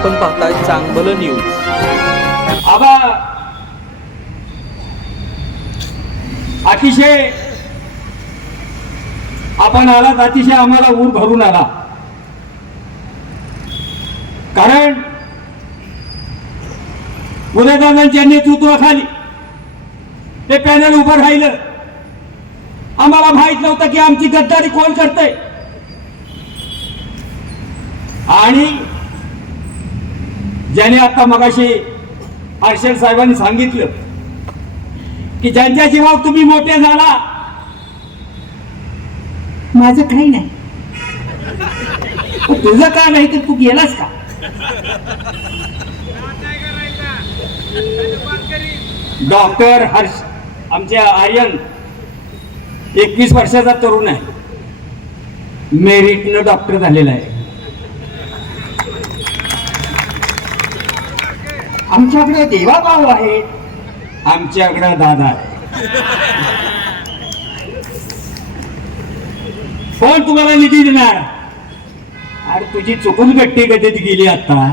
आपण पाहताय चांगलं न्यूज. आबा अतिशय आपण आलात अतिशय आम्हाला ऊर भरून आला. कारण उदयदानांच्या नेतृत्वाखाली ते पॅनल उभं राहिलं. आम्हाला माहीत नव्हतं की आमची गद्दारी कोण करतंय. आणि ज्याने आता मगाशी हर्षल साहेबांनी सांगितलं की ज्यांच्या जीवावर तुम्ही मोठे झाला माझं काही नाही. तुझं का नाही तर तू गेलास का? डॉक्टर हर्ष आमच्या आर्यन एकवीस वर्षाचा तरुण आहे. मेरिटनं डॉक्टर झालेला आहे. आमच्याकडे देवाभाऊ आहे. आमच्याकडे दादा आहे. कोण तुम्हाला निधी देणार? अरे तुझी चुकून गट्टी गतीत गेली आता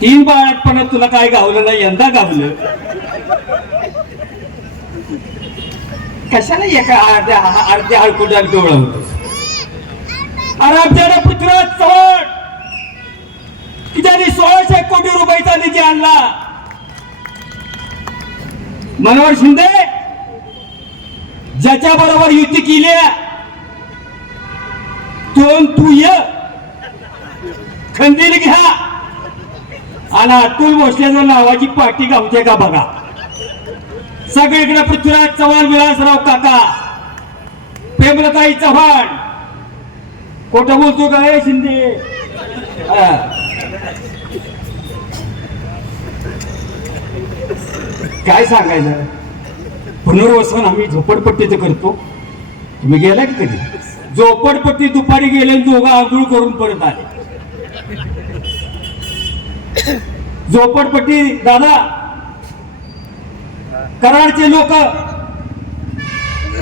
तीन बाळातपणात तुला काय गावलं नाही यंदा गावलं. कशाला एका अर्ध्या अर्ध्या हळकुटात डोळवतोस अरे आमच्याकडे पुत्र चोट त्यांनी सोळाशे कोटी रुपयाचा निधी आणला. मनोहर शिंदे ज्याच्या बरोबर युती केली तो तू ये खंदील घ्या आणि अतुल भोसलेच्या नावाची पार्टी गावते का बघा. सगळीकडे पृथ्वीराज चव्हाण विलासराव काका प्रेमलताई चव्हाण. खोटं बोलतो का हे शिंदे? हा. काय सांगायचं? पुनर्वसन आम्ही झोपडपट्टीचं करतो. तुम्ही गेला की कधी? झोपडपट्टी दुपारी गेले आणि दोघं आंघोळ करून परत आले. झोपडपट्टी दादा कराडचे लोक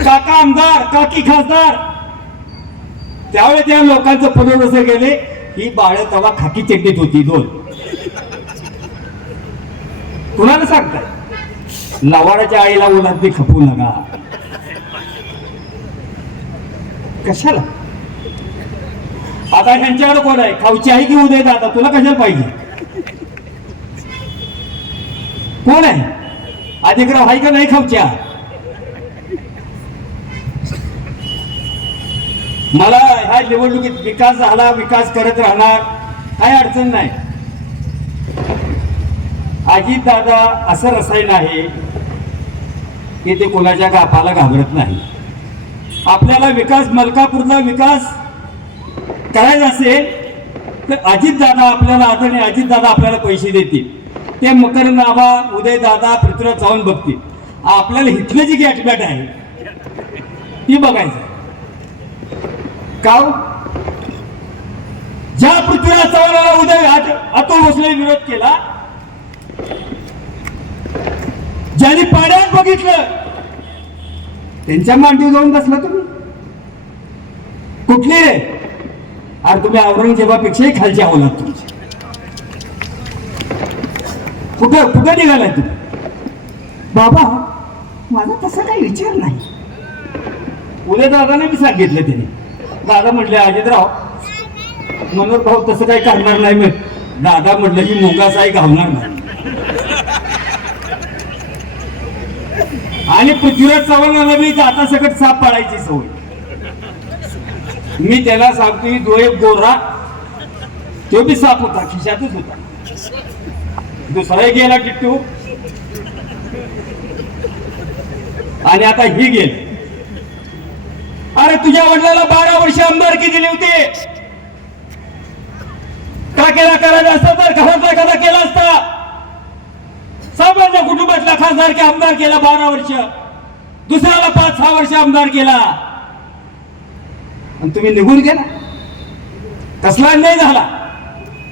काका आमदार काकी खासदार त्यावेळेस त्या लोकांचं पुनर्वसन गेले ही बाळ तवा खाकी चड्डीत होती दोन. कुणाला सांगताय लवाडाच्या आईला उलात खपू नका. कशाला? आता ह्यांच्याकडे कोण आहे? खाऊची आहे की उदय दादा तुला कशाला पाहिजे? कोण आहे? अधिग्रह आहे का नाही खाऊच्या? मला ह्या निवडणुकीत विकास झाला विकास करत राहणार काही अडचण नाही. अजित दादा असं रसायन आहे की ते कोणाच्या गापाला घाबरत नाही. आपल्याला विकास मलकापूरला विकास करायचा असेल तर अजित दादा आपल्याला आदरणीय अजित दादा आपल्याला पैसे देतील. ते मकर नाभा उदय दादा पृथ्वीराज जाऊन बघतील. आपल्याला इथलं जी गॅटबॅट आहे ती बघायचं का हो? ज्या पृथ्वीराज चव्हाणाला उदय अत- अतुल भोसले विरोध केला ज्यांनी पाण्यात बघितलं त्यांच्या मांडी जाऊन बसला तुम्ही. कुठली? रे अरे तुम्ही औरंगजेबापेक्षाही खालच्या होलात तुमचे कुठं कुठं निघालाय तुम्ही? बाबा माझा तसा काही विचार नाही. उद्या दादाने मी सांगितलं त्याने दादा म्हटले अजितराव मनोहर भाऊ तसं काही करणार नाही मग दादा म्हटलं ही आई घालणार नाही. आणि पृथ्वीराज चव्हाणाला मी जाता सकट साप पाळायची सवय. मी त्याला सांगतो तो एक गोरा तो बी साप होता खिशातच होता. दुसरा गेला किट्टू. आणि आता ही गेली. अरे तुझ्या वडिलाला बारा वर्ष आमदारकी दिली होती. का केला करायचा असता तर घरातला कदा केला असता. सामान्य कुटुंबातला खासदार आमदार केला बारा वर्ष. दुसऱ्याला पाच सहा वर्ष आमदार केला. आणि तुम्ही निघून गेला. कसला नाही झाला.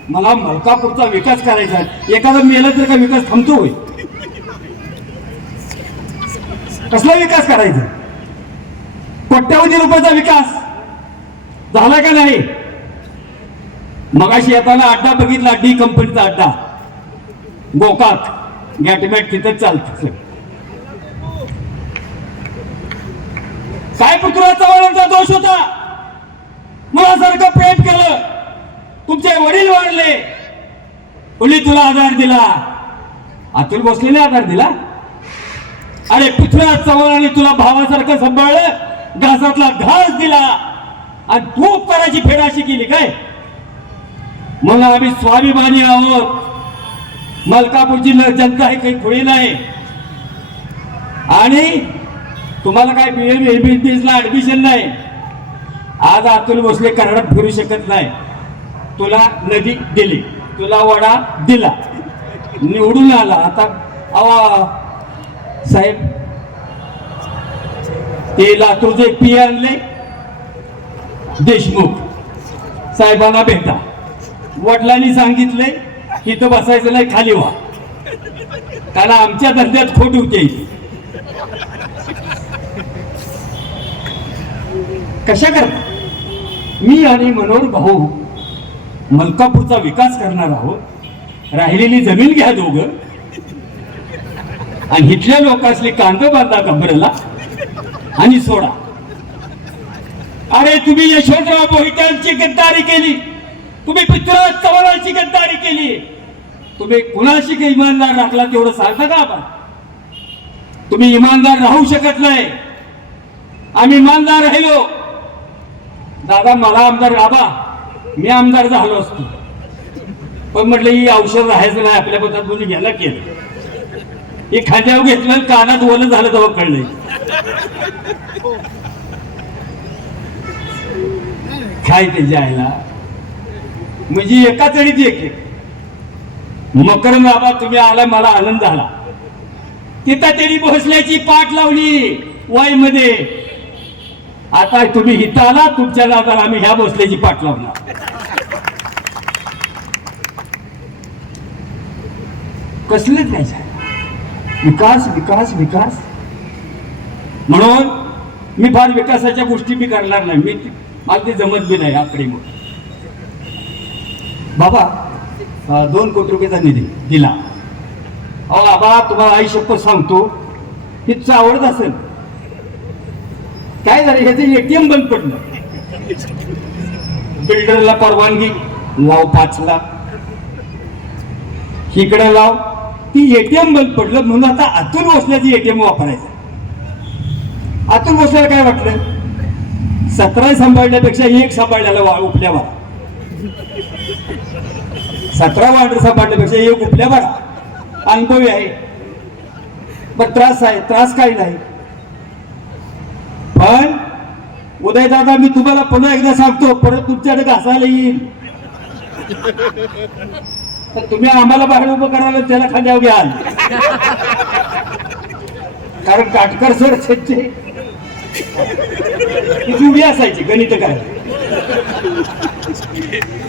मला मलकापूरचा विकास करायचा एखादा मेला तर का विकास थांबतो होय? कसला विकास करायचा कोट्यावधी रुपयाचा विकास. झाला का नाही? मगाशी येताना अड्डा बघितला डी कंपनीचा अड्डा. गोकाक. गॅटमॅट तिथं चालतं. काय पृथ्वीराज चव्हाणांचा दोष होता. मुलासारखं प्रेम केलं. तुमचे वडील वाढले. कोणी तुला आधार दिला? अतुल भोसलेने आधार दिला? अरे पृथ्वीराज चव्हाणांनी तुला भावासारखं सांभाळलं? घासातला घास दिला आणि तू उपकाराची फेड अशी केली काय? म्हणून आम्ही स्वाभिमानी आहोत. मलकापूरची जनता हे काही थोडी नाही. आणि तुम्हाला काय बी एम एबीसीला ऍडमिशन नाही? आज अतुल भोसले कराडात फिरू शकत नाही. तुला नदी दिली. तुला वडा दिला. निवडून आला. आता अवा साहेब ते लातूरचे पी आणले देशमुख साहेबांना भेटा. वडिलांनी सांगितले इथं बसायचं नाही खाली व्हा. कारण आमच्या धंद्यात खोट होते. कशा करता? मी आणि मनोहर भाऊ मलकापूरचा विकास करणार आहोत. राहिलेली जमीन घ्या दोघं. आणि इथल्या लोकांसले कांद बांधा कमरेला. आणि सोडा. अरे तुम्ही यशवंतराव मोहित्यांची गद्दारी केली. तुम्ही पृथ्वीराज चव्हाणांची गद्दारी केली. तुम्ही कुणाशी काही इमानदार राखला तेवढं सांगता का आपण? तुम्ही इमानदार राहू शकत नाही. आम्ही इमानदार राहिलो. दादा मला आमदार राबा. मी आमदार झालो असतो. पण म्हटलं ही औषध राहायचं नाही आपल्या पदात कोणी घ्यायला केलं. हे खांद्यावर घेतलं कानात ओलं झालं तेव्हा कळलं. काय ते जायला? म्हणजे एका चढीत एक एक. मकर बाबा तुम्ही आला मला आनंद झाला तिथं त्यांनी भोसल्याची पाठ लावली वाई मध्ये आता तुम्ही इथं आला तुमच्या नादाला आम्ही ह्या भोसल्याची पाठ लावणार. कसलेच नाही साहेब. विकास विकास विकास. म्हणून मी फार विकासाच्या गोष्टी मी करणार नाही. मी मला ते जमत बी नाही आकडे मग बाबा दोन कोटी रुपयाचा निधी दिला. अहो बाबा तुम्हाला आई शपथ सांगतो. हिचं आवडत असेल. काय झालं ह्याचं एटीएम बंद पडलं. बिल्डरला परवानगी लाव पाच लाख. इकडे लाव ती एटीएम बंद पडलं म्हणून आता आतून भोसल्याची एटीएम वापरायचं. अतुल भोसल्याला काय वाटलं सतरा सांभाळण्यापेक्षा एक सांभाळण्याला उपल्या बरा. सतरा वार्ड सांभाळण्यापेक्षा एक उपल्या बरा. अनुभवी आहे. पण त्रास आहे त्रास काही नाही. पण उदयदादा मी तुम्हाला पुन्हा एकदा सांगतो परत तुमच्याकडे घासायला येईल. तर तुम्ही आम्हाला बाहेर उभं करायला त्याला खांद्यावर घ्याल. कारण काटकर सर त्यांचे ती उभी असायची गणित काय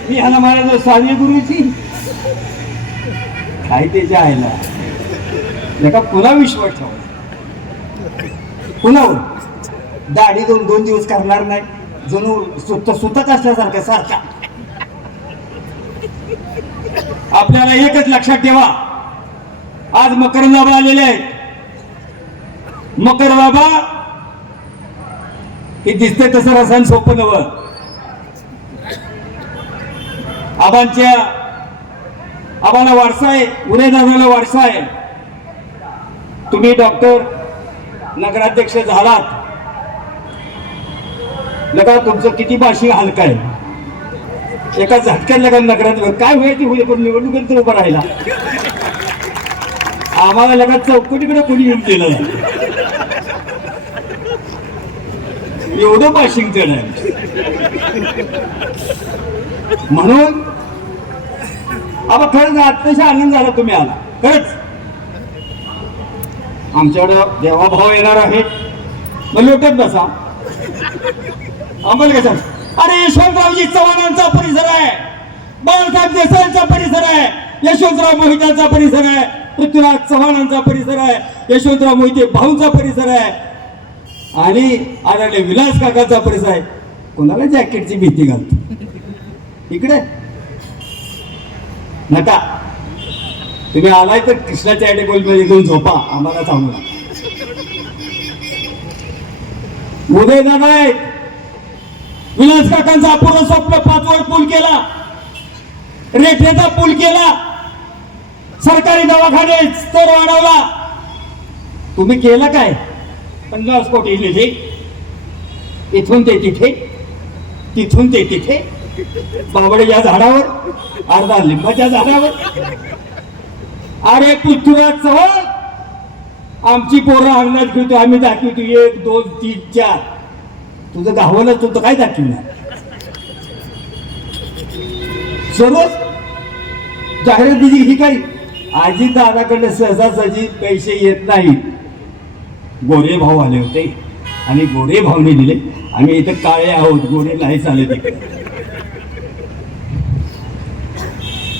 मी ह्याला महाराज साधवी गुरुची काय त्याच्या आईला एका पुन्हा विश्वास ठेवा पुन्हा दाढी दोन दोन दिवस करणार नाही. जणू सुत सुतच असल्यासारखा सारखा. आपल्याला एकच लक्षात ठेवा. आज मकर बाबा आलेले आहेत. मकर बाबा हे दिसतंय तसं रसायन सोपं नवं आबांच्या आबाला वारसा आहे उदयदादाला वारसा आहे. तुम्ही डॉक्टर नगराध्यक्ष झालात. लगा तुमचं किती भाषिक हलका आहे. एका झटक्यात लगा नगरात काय होईल ते होईल पण निवडणुकीत तर राहिला आम्हाला लगा चौकटीकडे कोणी येऊन दिलं नाही. एवढं भाषिक आहे म्हणून आता खरंच अतिशय आनंद झाला तुम्ही आला. खरंच. आमच्याकडं देवाभाव येणार आहे. मग लोटत बसा. अंमल कसं अरे यशवंतरावजी चव्हाणांचा परिसर आहे. बाळासाहेब देसाईंचा परिसर आहे. यशवंतराव मोहित्यांचा परिसर आहे. पृथ्वीराज चव्हाणांचा परिसर आहे. यशवंतराव मोहिते भाऊंचा परिसर आहे. आणि आढळले विलास काकाचा परिसर आहे. कोणाला जॅकेटची भीती घालतो? इकडे. नका तुम्ही आलाय तर कृष्णाच्या मध्ये घेऊन झोपा आम्हाला सांगू उदय दादा विलास काकांचा अपूर्ण स्वप्न पाचवर पूल केला. रेठेचा पूल केला. सरकारी दवाखाने स्तर वाढवला तुम्ही केलं काय? पन्नास कोटी निधी इथून ते तिथे तिथून ते तिथे बाबड्याच्या झाडावर अर्धा लिंबाच्या झाडावर. अरे पृथ्वीराज चव्हाण आमची पोरं अंगणात घेतो आम्ही दाखवतो एक दोन तीन चार. तुझं गावाला तू तर काय दाखवणार? सर्वच दिली ही काही. आजी दादाकडे सहजासहजी पैसे येत नाहीत. गोरे भाऊ आले होते. आणि गोरे भाऊने दिले. आम्ही इथं काळे आहोत. गोरे नाही चालले तिकडे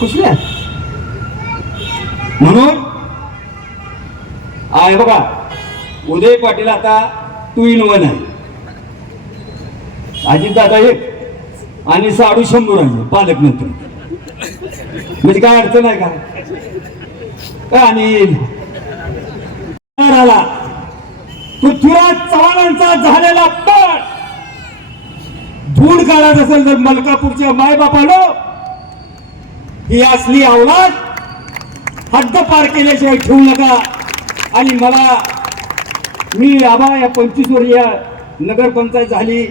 कुठल्या? म्हणून? आहे बघा. उदय पाटील आता टू इन वन आहे. अजितदादा एक आणि साडू शंभर आहे नंतर म्हणजे काय अडचण आहे का? का आणि आला पृथ्वीराज चव्हाणांचा झालेला पाठ धूळ काढत असेल तर मलकापूरच्या मायबापानो. ही असली अवलाद हद्द पार केल्याशिवाय ठेवू नका. आणि मला मी आबा या पंचवीस वर्षीय नगरपंचायत झाली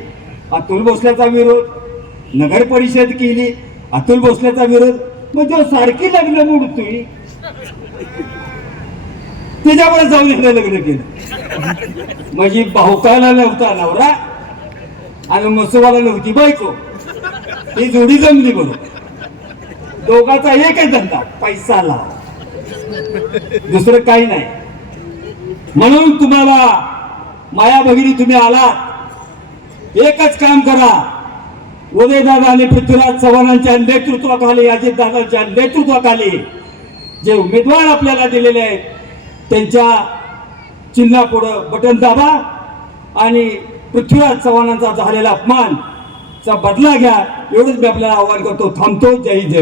अतुल भोसल्याचा विरोध नगर परिषद केली अतुल भोसल्याचा विरोध. मग तो सारखी लग्न मोडतोय. तिच्यामुळे जाऊन एकदा लग्न केलं. म्हणजे भाऊकाला नव्हता नवरा आणि मसोबाला नव्हती बायको. ही जोडी जमली बरोबर दोघाचा एकच धंदा पैसा लाव दुसरं काही नाही. म्हणून तुम्हाला माया भगिनी तुम्ही आलात. एकच काम करा. उदयदादा आणि पृथ्वीराज चव्हाणांच्या नेतृत्वाखाली अजितदादांच्या नेतृत्वाखाली जे उमेदवार आपल्याला दिलेले आहेत त्यांच्या चिन्हापुढं बटन दाबा आणि पृथ्वीराज चव्हाणांचा झालेला अपमानचा बदला घ्या. एवढंच मी आपल्याला आवाहन करतो. थांबतो. जय हिंद जय